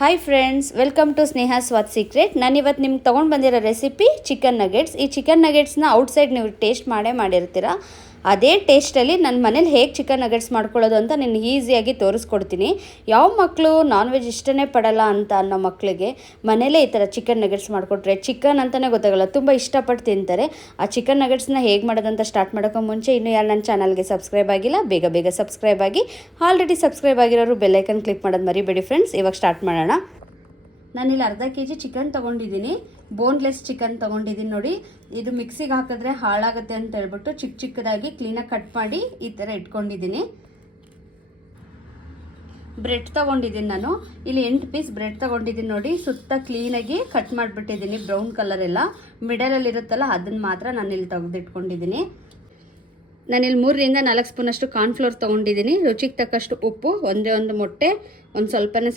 Hi friends, welcome to Sneha Swad secret. ನಾನು ಇವತ್ತು ನಿಮ್ಗೆ ತೊಗೊಂಡು ಬಂದಿರೋ ರೆಸಿಪಿ ಚಿಕನ್ ನಗೆಟ್ಸ್. ಈ ಚಿಕನ್ ನಗೆಟ್ಸ್ನ ಔಟ್ಸೈಡ್ ನೀವು ಟೇಸ್ಟ್ ಮಾಡಿರ್ತೀರ. ಅದೇ ಟೇಸ್ಟಲ್ಲಿ ನನ್ನ ಮನೇಲಿ ಹೇಗೆ ಚಿಕನ್ ನಗೆಟ್ಸ್ ಮಾಡ್ಕೊಳ್ಳೋದು ಅಂತ ನಾನು ಈಸಿಯಾಗಿ ತೋರಿಸ್ಕೊಡ್ತೀನಿ. ಯಾವ ಮಕ್ಕಳು ನಾನ್ ವೆಜ್ ಇಷ್ಟನೇ ಪಡಲ್ಲ ಅಂತ ಅನ್ನೋ ಮಕ್ಕಳಿಗೆ ಮನೇಲೇ ಈ ಥರ ಚಿಕನ್ ನಗೆಟ್ಸ್ ಮಾಡಿಕೊಟ್ರೆ ಚಿಕನ್ ಅಂತಲೇ ಗೊತ್ತಾಗಲ್ಲ, ತುಂಬ ಇಷ್ಟಪಟ್ಟು ತಿಂತಾರೆ. ಆ ಚಿಕನ್ ನಗೆಟ್ಸ್ನ ಹೇಗೆ ಮಾಡೋದಂತ ಸ್ಟಾರ್ಟ್ ಮಾಡೋಕ್ಕೂ ಮುಂಚೆ ಇನ್ನೂ ಯಾರು ನನ್ನ ಚಾನಲ್ಗೆ ಸಬ್ಸ್ಕ್ರೈಬ್ ಆಗಿಲ್ಲ, ಬೇಗ ಸಬ್ಸ್ಕ್ರೈಬ್ ಆಗಿ. ಆಲ್ರೆಡಿ ಸಬ್ಸ್ಕ್ರೈಬ್ ಆಗಿರೋರು ಬೆಲ್ಲೈಕನ್ ಕ್ಲಿಕ್ ಮಾಡೋದು ಮರಿಬೇಡಿ ಫ್ರೆಂಡ್ಸ್. ಇವಾಗ ಸ್ಟಾರ್ಟ್ ಮಾಡೋಣ. ನಾನಿಲ್ಲಿ ಅರ್ಧ kg ಚಿಕನ್ ತೊಗೊಂಡಿದ್ದೀನಿ. ಬೋನ್ಲೆಸ್ ಚಿಕನ್ ತೊಗೊಂಡಿದ್ದೀನಿ. ನೋಡಿ, ಇದು ಮಿಕ್ಸಿಗೆ ಹಾಕಿದ್ರೆ ಹಾಳಾಗುತ್ತೆ ಅಂತ ಹೇಳ್ಬಿಟ್ಟು ಚಿಕ್ಕದಾಗಿ ಕ್ಲೀನಾಗಿ ಕಟ್ ಮಾಡಿ ಈ ಥರ ಇಟ್ಕೊಂಡಿದ್ದೀನಿ. ಬ್ರೆಡ್ ತೊಗೊಂಡಿದ್ದೀನಿ. ನಾನು ಇಲ್ಲಿ 8 ಪೀಸ್ ಬ್ರೆಡ್ ತೊಗೊಂಡಿದ್ದೀನಿ. ನೋಡಿ, ಸುತ್ತ ಕ್ಲೀನಾಗಿ ಕಟ್ ಮಾಡಿಬಿಟ್ಟಿದ್ದೀನಿ. ಬ್ರೌನ್ ಕಲರ್ ಎಲ್ಲ ಮಿಡಲಲ್ಲಿ ಇರುತ್ತಲ್ಲ ಅದನ್ನು ಮಾತ್ರ ನಾನು ಇಲ್ಲಿ ತೆಗೆದಿಟ್ಕೊಂಡಿದ್ದೀನಿ. ನಾನಿಲ್ಲಿ 3 ರಿಂದ 4 ಸ್ಪೂನಷ್ಟು ಕಾರ್ನ್ಫ್ಲೋರ್ ತೊಗೊಂಡಿದ್ದೀನಿ. ರುಚಿಗೆ ತಕ್ಕಷ್ಟು ಉಪ್ಪು, ಒಂದೇ ಒಂದು ಮೊಟ್ಟೆ, ಒಂದು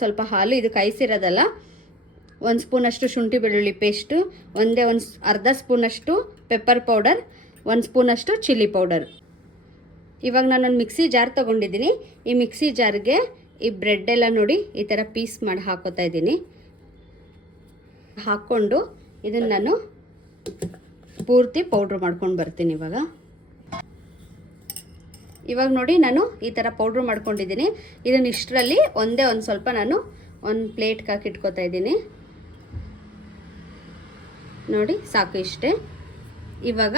ಸ್ವಲ್ಪ ಹಾಲು, ಇದು ಕಾಯಿಸಿರೋದಲ್ಲ. 1 ಸ್ಪೂನಷ್ಟು ಶುಂಠಿ ಬೆಳ್ಳುಳ್ಳಿ ಪೇಸ್ಟು, ಒಂದು ಅರ್ಧ ಸ್ಪೂನಷ್ಟು ಪೆಪ್ಪರ್ ಪೌಡರ್, 1 ಸ್ಪೂನಷ್ಟು ಚಿಲ್ಲಿ ಪೌಡರ್. ಇವಾಗ ನಾನೊಂದು ಮಿಕ್ಸಿ ಜಾರ್ ತೊಗೊಂಡಿದ್ದೀನಿ. ಈ ಮಿಕ್ಸಿ ಜಾರ್ಗೆ ಈ ಬ್ರೆಡ್ ಎಲ್ಲ ನೋಡಿ ಈ ಥರ ಪೀಸ್ ಮಾಡಿ ಹಾಕೋತಾ ಇದ್ದೀನಿ. ಹಾಕ್ಕೊಂಡು ಇದನ್ನು ನಾನು ಪೂರ್ತಿ ಪೌಡ್ರ್ ಮಾಡ್ಕೊಂಡು ಬರ್ತೀನಿ. ಇವಾಗ ನೋಡಿ, ನಾನು ಈ ಥರ ಪೌಡ್ರ್ ಮಾಡ್ಕೊಂಡಿದ್ದೀನಿ. ಇದನ್ನು ಇಷ್ಟರಲ್ಲಿ ಒಂದು ಸ್ವಲ್ಪ ನಾನು ಒಂದು ಪ್ಲೇಟ್ಗೆ ಹಾಕಿ ಇಟ್ಕೋತಾ ಇದ್ದೀನಿ. ನೋಡಿ, ಸಾಕು ಇಷ್ಟೇ. ಇವಾಗ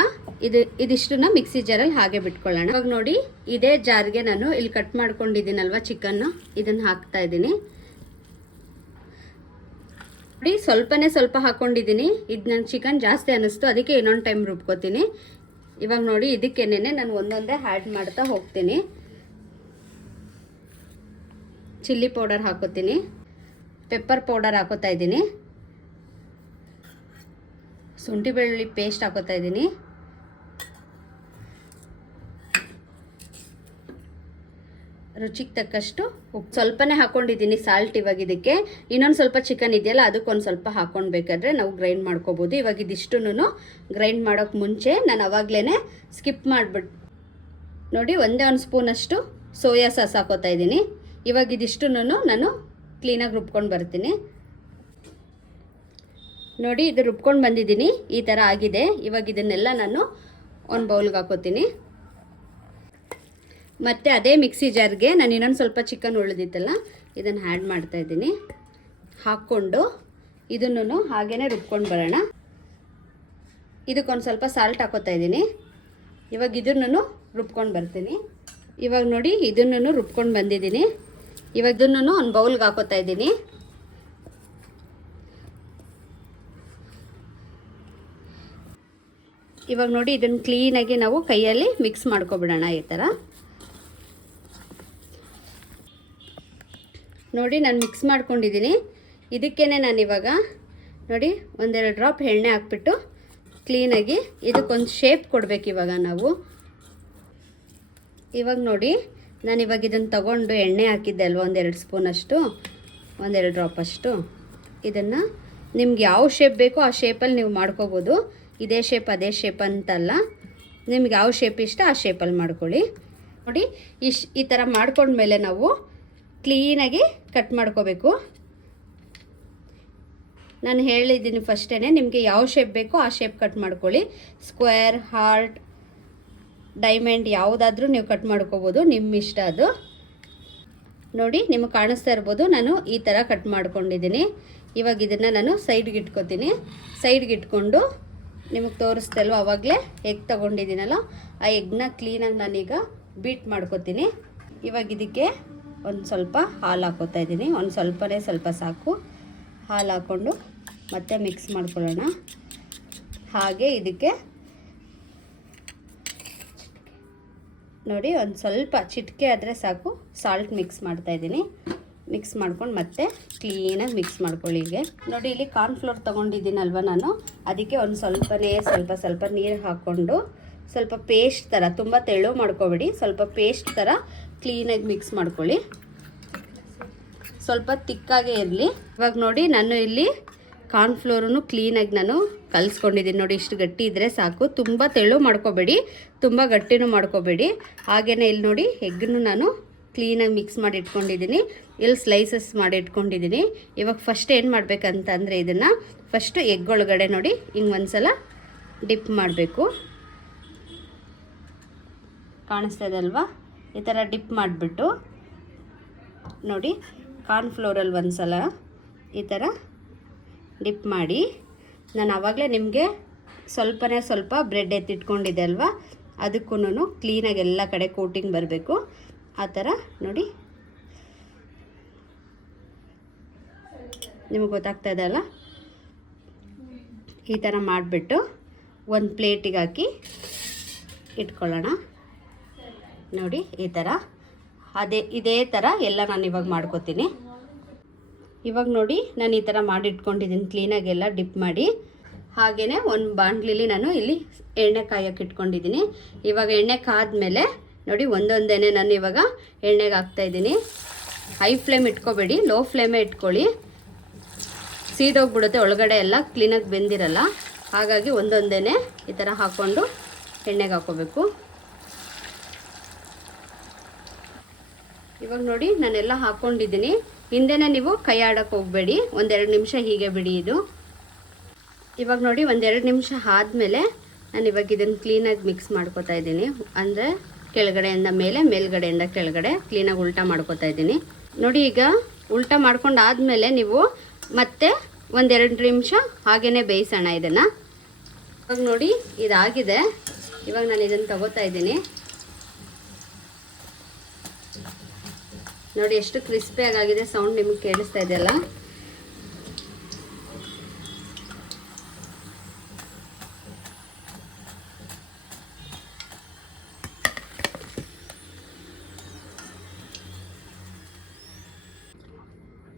ಇದಿಷ್ಟನ್ನ ಮಿಕ್ಸಿ ಜಾರಲ್ಲಿ ಹಾಗೆ ಬಿಟ್ಕೊಳ್ಳೋಣ. ಇವಾಗ ನೋಡಿ, ಇದೇ ಜಾರ್ಗೆ ನಾನು ಇಲ್ಲಿ ಕಟ್ ಮಾಡ್ಕೊಂಡಿದ್ದೀನಲ್ವ ಚಿಕನ್ನು, ಇದನ್ನು ಹಾಕ್ತಾ ಇದ್ದೀನಿ. ನೋಡಿ, ಸ್ವಲ್ಪ ಹಾಕ್ಕೊಂಡಿದ್ದೀನಿ. ಇದು ನನ್ನ ಚಿಕನ್ ಜಾಸ್ತಿ ಅನ್ನಿಸ್ತು, ಅದಕ್ಕೆ ಇನ್ನೊಂದು ಟೈಮ್ ರುಬ್ಕೋತೀನಿ. ಇವಾಗ ನೋಡಿ, ಇದಕ್ಕೇನೆ ನಾನು ಒಂದೊಂದೇ ಆ್ಯಡ್ ಮಾಡ್ತಾ ಹೋಗ್ತೀನಿ. ಚಿಲ್ಲಿ ಪೌಡರ್ ಹಾಕೋತೀನಿ, ಪೆಪ್ಪರ್ ಪೌಡರ್ ಹಾಕೋತಾ ಇದ್ದೀನಿ, ಶುಂಠಿ ಬೆಳ್ಳುಳ್ಳಿ ಪೇಸ್ಟ್ ಹಾಕೋತಾ ಇದ್ದೀನಿ, ರುಚಿಗೆ ತಕ್ಕಷ್ಟು ಉಪ್ಪು ಸ್ವಲ್ಪನೇ ಹಾಕ್ಕೊಂಡಿದ್ದೀನಿ, ಸಾಲ್ಟ್. ಇವಾಗ ಇದಕ್ಕೆ ಇನ್ನೊಂದು ಸ್ವಲ್ಪ ಚಿಕನ್ ಇದೆಯಲ್ಲ, ಅದಕ್ಕೊಂದು ಸ್ವಲ್ಪ ಹಾಕ್ಕೊಳ್ಬೇಕಾದ್ರೆ ನಾವು ಗ್ರೈಂಡ್ ಮಾಡ್ಕೋಬೋದು. ಇವಾಗ ಇದಿಷ್ಟನ್ನು ಗ್ರೈಂಡ್ ಮಾಡೋಕ್ಕೆ ಮುಂಚೆ ನಾನು ಅವಾಗಲೇ ಸ್ಕಿಪ್ ಮಾಡಿಬಿಟ್ಟು ನೋಡಿ, ಒಂದೇ 1 ಸ್ಪೂನಷ್ಟು ಸೋಯಾ ಸಾಸ್ ಹಾಕೋತಾ ಇದ್ದೀನಿ. ಇವಾಗ ಇದಿಷ್ಟನ್ನು ನಾನು ಕ್ಲೀನಾಗಿ ರುಬ್ಕೊಂಡು ಬರ್ತೀನಿ. ನೋಡಿ, ಇದು ರುಬ್ಕೊಂಡು ಬಂದಿದ್ದೀನಿ, ಈ ಥರ ಆಗಿದೆ. ಇವಾಗ ಇದನ್ನೆಲ್ಲ ನಾನು ಒಂದು ಬೌಲ್ಗೆ ಹಾಕೋತೀನಿ. ಮತ್ತು ಅದೇ ಮಿಕ್ಸಿ ಜಾರ್ಗೆ ನಾನು ಇನ್ನೊಂದು ಸ್ವಲ್ಪ ಚಿಕನ್ ಉಳಿದಿತ್ತಲ್ಲ, ಇದನ್ನು ಆ್ಯಡ್ ಮಾಡ್ತಾಯಿದ್ದೀನಿ. ಹಾಕ್ಕೊಂಡು ಇದನ್ನು ಹಾಗೇ ರುಬ್ಕೊಂಡು ಬರೋಣ. ಇದಕ್ಕೊಂದು ಸ್ವಲ್ಪ ಸಾಲ್ಟ್ ಹಾಕೋತಾ ಇದ್ದೀನಿ. ಇವಾಗ ಇದನ್ನು ರುಬ್ಕೊಂಡು ಬರ್ತೀನಿ. ಇವಾಗ ನೋಡಿ, ಇದನ್ನು ರುಬ್ಕೊಂಡು ಬಂದಿದ್ದೀನಿ. ಇವಾಗ ಇದನ್ನು ಒಂದು ಬೌಲ್ಗೆ ಹಾಕೋತಾ ಇದ್ದೀನಿ. ಇವಾಗ ನೋಡಿ, ಇದನ್ನು ಕ್ಲೀನಾಗಿ ನಾವು ಕೈಯಲ್ಲಿ ಮಿಕ್ಸ್ ಮಾಡ್ಕೊಬಿಡೋಣ ಈ ಥರ. ನೋಡಿ, ನಾನು ಮಿಕ್ಸ್ ಮಾಡ್ಕೊಂಡಿದ್ದೀನಿ. ಇದಕ್ಕೇ ನಾನು ಇವಾಗ ನೋಡಿ 1-2 ಡ್ರಾಪ್ ಎಣ್ಣೆ ಹಾಕ್ಬಿಟ್ಟು ಕ್ಲೀನಾಗಿ ಇದಕ್ಕೊಂದು ಶೇಪ್ ಕೊಡಬೇಕು ಇವಾಗ ನಾವು. ಇವಾಗ ನೋಡಿ, ನಾನು ಇವಾಗ ಇದನ್ನು ತಗೊಂಡು ಎಣ್ಣೆ ಹಾಕಿದ್ದೆ ಅಲ್ವ, 1-2 ಸ್ಪೂನಷ್ಟು, 1-2 ಡ್ರಾಪ್ ಅಷ್ಟು. ಇದನ್ನು ನಿಮ್ಗೆ ಯಾವ ಶೇಪ್ ಬೇಕೋ ಆ ಶೇಪಲ್ಲಿ ನೀವು ಮಾಡ್ಕೋಬೋದು. ಇದೇ ಶೇಪ್ ಅದೇ ಶೇಪ್ ಅಂತಲ್ಲ, ನಿಮ್ಗೆ ಯಾವ ಶೇಪ್ ಇಷ್ಟ ಆ ಶೇಪಲ್ಲಿ ಮಾಡ್ಕೊಳ್ಳಿ. ನೋಡಿ, ಈ ಥರ ಮಾಡ್ಕೊಂಡ್ಮೇಲೆ ನಾವು ಕ್ಲೀನಾಗಿ ಕಟ್ ಮಾಡ್ಕೋಬೇಕು. ನಾನು ಹೇಳಿದ್ದೀನಿ ಫಸ್ಟೇ, ನಿಮಗೆ ಯಾವ ಶೇಪ್ ಬೇಕೋ ಆ ಶೇಪ್ ಕಟ್ ಮಾಡ್ಕೊಳ್ಳಿ. ಸ್ಕ್ವೇರ್, ಹಾರ್ಟ್, ಡೈಮಂಡ್ ಯಾವುದಾದ್ರೂ ನೀವು ಕಟ್ ಮಾಡ್ಕೋಬೋದು, ನಿಮ್ಮ ಇಷ್ಟ ಅದು. ನೋಡಿ, ನಿಮಗೆ ಕಾಣಿಸ್ತಾ ಇರ್ಬೋದು, ನಾನು ಈ ಥರ ಕಟ್ ಮಾಡ್ಕೊಂಡಿದ್ದೀನಿ. ಇವಾಗ ಇದನ್ನು ನಾನು ಸೈಡ್ಗೆ ಇಟ್ಕೋತೀನಿ. ಸೈಡ್ಗೆ ಇಟ್ಕೊಂಡು ನಿಮಗೆ ತೋರಿಸ್ತಲ್ವ ಆವಾಗಲೇ ಎಗ್ ತೊಗೊಂಡಿದ್ದೀನಲ್ಲ, ಆ ಎಗ್ನ ಕ್ಲೀನಾಗಿ ನಾನೀಗ ಬೀಟ್ ಮಾಡ್ಕೋತೀನಿ. ಇವಾಗ ಇದಕ್ಕೆ ಒಂದು ಸ್ವಲ್ಪ ಹಾಲು ಹಾಕೋತಾ ಇದ್ದೀನಿ. ಒಂದು ಸ್ವಲ್ಪ ಸಾಕು. ಹಾಲು ಹಾಕ್ಕೊಂಡು ಮತ್ತೆ ಮಿಕ್ಸ್ ಮಾಡ್ಕೊಳ್ಳೋಣ. ಹಾಗೆ ಇದಕ್ಕೆ ನೋಡಿ, ಒಂದು ಸ್ವಲ್ಪ ಚಿಟಿಕೆ ಆದರೆ ಸಾಕು ಸಾಲ್ಟ್ ಮಿಕ್ಸ್ ಮಾಡ್ತಾಯಿದ್ದೀನಿ. ಮಿಕ್ಸ್ ಮಾಡ್ಕೊಂಡು ಮತ್ತೆ ಕ್ಲೀನಾಗಿ ಮಿಕ್ಸ್ ಮಾಡ್ಕೊಳ್ಳಿ. ಹೀಗೆ ನೋಡಿ, ಇಲ್ಲಿ ಕಾರ್ನ್ಫ್ಲೋರ್ ತೊಗೊಂಡಿದ್ದೀನಲ್ವ ನಾನು, ಅದಕ್ಕೆ ಒಂದು ಸ್ವಲ್ಪ ನೀರು ಹಾಕ್ಕೊಂಡು ಸ್ವಲ್ಪ ಪೇಸ್ಟ್ ಥರ, ತುಂಬ ತೆಳು ಮಾಡ್ಕೊಬೇಡಿ, ಸ್ವಲ್ಪ ಪೇಸ್ಟ್ ಥರ ಕ್ಲೀನಾಗಿ ಮಿಕ್ಸ್ ಮಾಡ್ಕೊಳ್ಳಿ. ಸ್ವಲ್ಪ ತಿಕ್ಕಾಗೇ ಇರಲಿ. ಇವಾಗ ನೋಡಿ, ನಾನು ಇಲ್ಲಿ ಕಾರ್ನ್ಫ್ಲೋರನ್ನು ಕ್ಲೀನಾಗಿ ನಾನು ಕಲಿಸ್ಕೊಂಡಿದ್ದೀನಿ. ನೋಡಿ, ಇಷ್ಟು ಗಟ್ಟಿ ಇದ್ದರೆ ಸಾಕು, ತುಂಬ ತೆಳು ಮಾಡ್ಕೋಬೇಡಿ, ತುಂಬ ಗಟ್ಟಿನೂ ಮಾಡ್ಕೋಬೇಡಿ. ಹಾಗೆಯೇ ಇಲ್ಲಿ ನೋಡಿ, ಎಗ್ಗನ್ನು ನಾನು ಕ್ಲೀನಾಗಿ ಮಿಕ್ಸ್ ಮಾಡಿ ಇಟ್ಕೊಂಡಿದ್ದೀನಿ. ಇಲ್ಲಿ ಸ್ಲೈಸಸ್ ಮಾಡಿ ಇಟ್ಕೊಂಡಿದ್ದೀನಿ. ಇವಾಗ ಫಸ್ಟ್ ಏನು ಮಾಡಬೇಕಂತಂದರೆ ಇದನ್ನು ಫಸ್ಟು ಎಗ್ ಒಳಗಡೆ ನೋಡಿ ಹಿಂಗೆ ಒಂದ್ಸಲ ಡಿಪ್ ಮಾಡಬೇಕು. ಕಾಣಿಸ್ತಾ ಇದೆ ಅಲ್ವಾ? ಈ ಥರ ಡಿಪ್ ಮಾಡಿಬಿಟ್ಟು ನೋಡಿ ಕಾರ್ನ್ಫ್ಲೋರಲ್ಲಿ ಒಂದ್ಸಲ ಈ ಥರ ಡಿಪ್ ಮಾಡಿ, ನಾನು ಆವಾಗಲೇ ನಿಮಗೆ ಸ್ವಲ್ಪನೇ ಸ್ವಲ್ಪ ಬ್ರೆಡ್ ಎತ್ತಿಟ್ಕೊಂಡಿದ್ದೆ ಅಲ್ವಾ, ಅದಕ್ಕೂ ಕ್ಲೀನಾಗಿ ಎಲ್ಲ ಕಡೆ ಕೋಟಿಂಗ್ ಬರಬೇಕು. ಆ ಥರ ನೋಡಿ ನಿಮಗೆ ಗೊತ್ತಾಗ್ತಾ ಇದೆ ಅಲ್ಲ, ಈ ಥರ ಮಾಡಿಬಿಟ್ಟು ಒಂದು ಪ್ಲೇಟಿಗೆ ಹಾಕಿ ಇಟ್ಕೊಳ್ಳೋಣ. ನೋಡಿ ಈ ಥರ ಇದೇ ಥರ ಎಲ್ಲ ನಾನು ಇವಾಗ ಮಾಡ್ಕೋತೀನಿ. ಇವಾಗ ನೋಡಿ ನಾನು ಈ ಥರ ಮಾಡಿಟ್ಕೊಂಡಿದ್ದೀನಿ ಕ್ಲೀನಾಗೆಲ್ಲ ಡಿಪ್ ಮಾಡಿ. ಹಾಗೆಯೇ ಒಂದು ಬಾಣಲಿಲಿ ನಾನು ಇಲ್ಲಿ ಎಣ್ಣೆ ಕಾಯೋಕೆ ಇಟ್ಕೊಂಡಿದ್ದೀನಿ. ಇವಾಗ ಎಣ್ಣೆ ಕಾದ್ಮೇಲೆ ನೋಡಿ ಒಂದೊಂದೇ ನಾನು ಇವಾಗ ಎಣ್ಣೆಗೆ ಹಾಕ್ತಾಯಿದ್ದೀನಿ. ಹೈ ಫ್ಲೇಮ್ ಇಟ್ಕೋಬೇಡಿ, ಲೋ ಫ್ಲೇಮೇ ಇಟ್ಕೊಳ್ಳಿ, ಸೀದೋಗ್ಬಿಡುತ್ತೆ, ಒಳಗಡೆ ಎಲ್ಲ ಕ್ಲೀನಾಗಿ ಬೆಂದಿರಲ್ಲ. ಹಾಗಾಗಿ ಒಂದೊಂದೇ ಈ ಥರ ಹಾಕ್ಕೊಂಡು ಎಣ್ಣೆಗೆ ಹಾಕ್ಕೋಬೇಕು. ಇವಾಗ ನೋಡಿ ನಾನೆಲ್ಲ ಹಾಕ್ಕೊಂಡಿದ್ದೀನಿ. ಹಿಂದೆನೇ ನೀವು ಕೈ ಆಡೋಕ್ಕೆ ಹೋಗಬೇಡಿ, ಒಂದೆರಡು ನಿಮಿಷ ಹೀಗೆ ಬಿಡಿ ಇದು. ಇವಾಗ ನೋಡಿ ಒಂದೆರಡು ನಿಮಿಷ ಆದಮೇಲೆ ನಾನು ಇವಾಗ ಇದನ್ನು ಕ್ಲೀನಾಗಿ ಮಿಕ್ಸ್ ಮಾಡ್ಕೊತಾ ಇದ್ದೀನಿ. ಅಂದರೆ ಕೆಳಗಡೆಯಿಂದ ಮೇಲೆ, ಮೇಲ್ಗಡೆಯಿಂದ ಕೆಳಗಡೆ ಕ್ಲೀನಾಗಿ ಉಲ್ಟಾ ಮಾಡ್ಕೊತಾ ಇದ್ದೀನಿ. ನೋಡಿ ಈಗ ಉಲ್ಟಾ ಮಾಡ್ಕೊಂಡು ಆದಮೇಲೆ ನೀವು ಮತ್ತೆ ಒಂದೆರಡು ನಿಮಿಷ ಹಾಗೇ ಬೇಯಿಸೋಣ ಇದನ್ನು. ಇವಾಗ ನೋಡಿ ಇದಾಗಿದೆ. ಇವಾಗ ನಾನು ಇದನ್ನು ತಗೋತಾ ಇದ್ದೀನಿ. ನೋಡಿ ಎಷ್ಟು ಕ್ರಿಸ್ಪಿಯಾಗಿ ಆಗಿದೆ, ಸೌಂಡ್ ನಿಮಗೆ ಕೇಳಿಸ್ತಾ ಇದೆಯಲ್ಲ.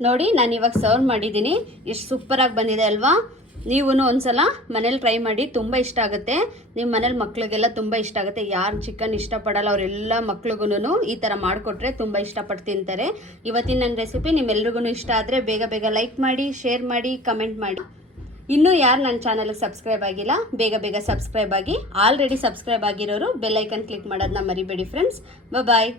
ನೋಡಿ ನಾನು ಇವಾಗ ಸರ್ವ್ ಮಾಡಿದ್ದೀನಿ. ಎಷ್ಟು ಸೂಪರಾಗಿ ಬಂದಿದೆ ಅಲ್ವಾ? ನೀವು ಒಂದ್ಸಲ ಮನೇಲಿ ಟ್ರೈ ಮಾಡಿ, ತುಂಬ ಇಷ್ಟ ಆಗುತ್ತೆ. ನಿಮ್ಮ ಮನೇಲಿ ಮಕ್ಳಿಗೆಲ್ಲ ತುಂಬ ಇಷ್ಟ ಆಗುತ್ತೆ. ಯಾರು ಚಿಕನ್ ಇಷ್ಟಪಡಲ್ಲ ಅವರೆಲ್ಲ ಮಕ್ಳಿಗೂ ಈ ಥರ ಮಾಡಿಕೊಟ್ರೆ ತುಂಬ ಇಷ್ಟಪಟ್ಟು ತಿಂತಾರೆ. ಇವತ್ತಿನ ನನ್ನ ರೆಸಿಪಿ ನಿಮ್ಮೆಲ್ರಿಗೂ ಇಷ್ಟ ಆದರೆ ಬೇಗ ಬೇಗ ಲೈಕ್ ಮಾಡಿ, ಶೇರ್ ಮಾಡಿ, ಕಮೆಂಟ್ ಮಾಡಿ. ಇನ್ನೂ ಯಾರು ನನ್ನ ಚಾನಲ್ಗೆ ಸಬ್ಸ್ಕ್ರೈಬ್ ಆಗಿಲ್ಲ ಬೇಗ ಬೇಗ ಸಬ್ಸ್ಕ್ರೈಬ್ ಆಗಿ. ಆಲ್ರೆಡಿ ಸಬ್ಸ್ಕ್ರೈಬ್ ಆಗಿರೋರು ಬೆಲ್ ಐಕನ್ ಕ್ಲಿಕ್ ಮಾಡೋದನ್ನ ಮರಿಬೇಡಿ ಫ್ರೆಂಡ್ಸ್. ಬಾಯ್.